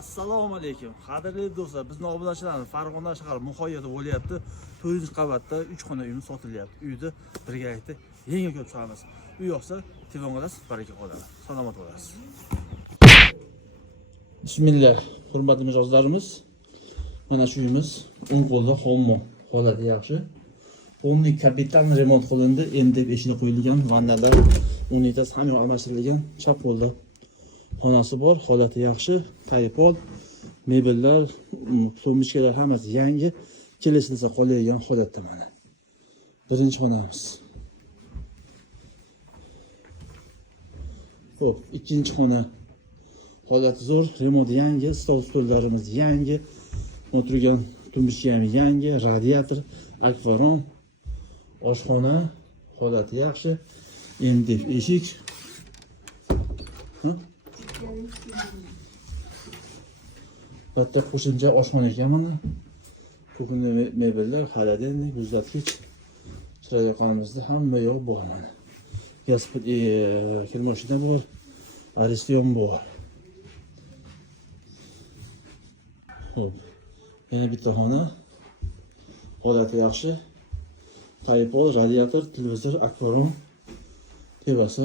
Assalomu alaykum. Qadrli do'stlar, bizning obunachilarimiz Farg'ona shahri Muxoyada bo'lyapti. 4-qavatda 3 xona uyimiz sotilyapti. Uyda birgalikda yangi ko'p chiqamiz. Uy yoqsa telefon baraka qoladi. Salomat bo'lasiz. Bismillah. Hurmatli mijozlarimiz, mana shu uyimiz o'ng qo'lda hommo, holati yaxshi. O'nlik kapital remont qilindi, endi eshigi qo'yilgan, vannalar, unitasi ham almashtirilgan. Chap qo'lda xonasi bor, holati yaxshi, taypol, mebellar, to'mishkalar hammasi yangi, kelishilsa qoladigan holatda mana. Birinchi xonamiz. Xo'p, ikkinchi xona. Holati zo'r, remont yangi, stol-stullarimiz yangi, o'tirgan tumishka ham yangi, radiator, akvaron, oshxona, holati yaxshi, endi eshik. Bitta qo'shimcha oshxona ekan mana. Ko'kunda mebellar, xolodilnik, muzlatgich, chiroqlarimizda hamma yo'q bor mana. Gaz kirmoshina bor, ariston bor. Xo'p, yana bitta xona. Holati yaxshi. Taypol, radiator, televizor, akvaron, tevasi